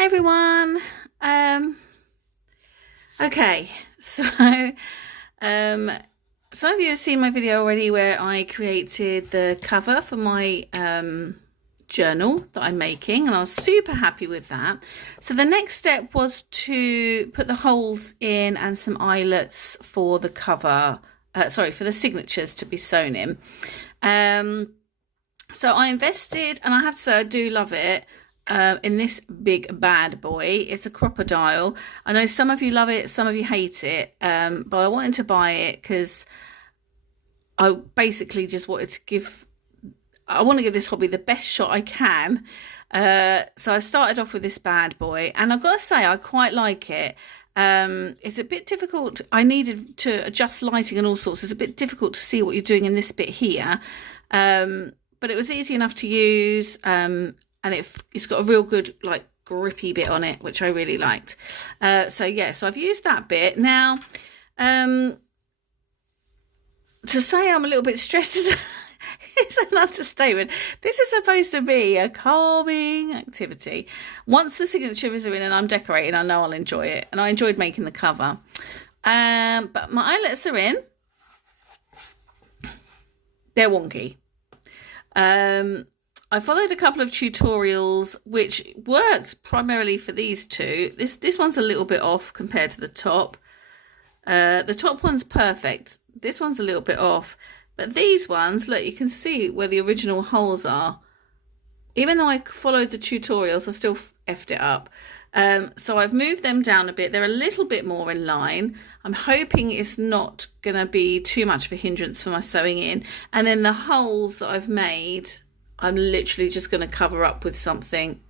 Hi everyone. Okay, so some of you have seen my video already where I created the cover for my journal that I'm making, and I was super happy with that. So the next step was to put the holes in and some eyelets for the cover, for the signatures to be sewn in. So I invested, and I have to say I do love it, in this big bad boy. It's a crocodile. I know some of you love it, some of you hate it, but I wanted to buy it because I basically just wanted to I want to give this hobby the best shot I can. So I started off with this bad boy, and I've got to say I quite like it. It's a bit difficult. I needed to adjust lighting and all sorts. It's a bit difficult to see what you're doing in this bit here, but it was easy enough to use, and it's got a real good like grippy bit on it, which I really liked. So I've used that bit. Now, to say I'm a little bit stressed is an understatement. This is supposed to be a calming activity. Once the signatures are in and I'm decorating, I know I'll enjoy it, and I enjoyed making the cover. But my eyelets are in. They're wonky. I followed a couple of tutorials which worked primarily for these two. This one's a little bit off compared to the top. The top one's perfect. This one's a little bit off. But these ones, look, you can see where the original holes are. Even though I followed the tutorials, I still effed it up. So I've moved them down a bit. They're a little bit more in line. I'm hoping it's not going to be too much of a hindrance for my sewing in. And then the holes that I've made, I'm literally just going to cover up with something.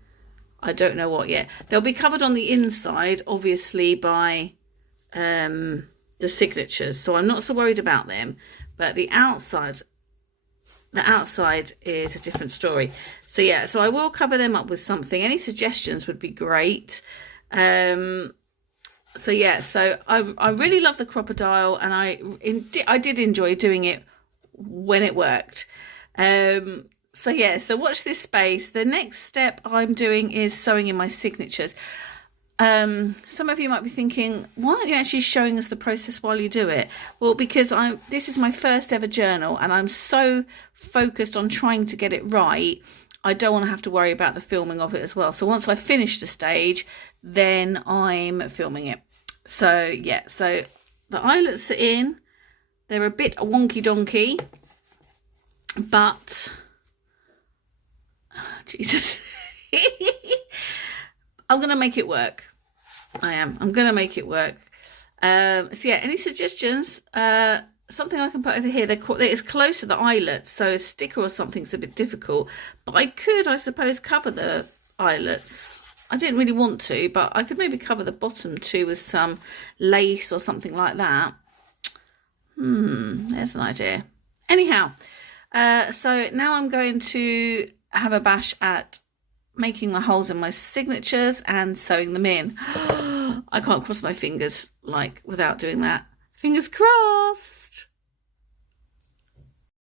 I don't know what yet. They'll be covered on the inside, obviously, by the signatures. So I'm not so worried about them. But the outside is a different story. So I will cover them up with something. Any suggestions would be great. So I really love the crocodile, and I did enjoy doing it when it worked. So watch this space. The next step I'm doing is sewing in my signatures. Some of you might be thinking, why aren't you actually showing us the process while you do it? Well, because this is my first ever journal, and I'm so focused on trying to get it right, I don't want to have to worry about the filming of it as well. So once I finish the stage, then I'm filming it. So the eyelets are in. They're a bit wonky donkey, but Jesus, I'm going to make it work. I'm going to make it work. Any suggestions? Something I can put over here. It's close to the eyelets, so a sticker or something's a bit difficult. But I could, I suppose, cover the eyelets. I didn't really want to, but I could maybe cover the bottom too with some lace or something like that. There's an idea. Anyhow, so now I'm going to have a bash at making my holes in my signatures and sewing them in. I can't cross my fingers without doing that. Fingers crossed.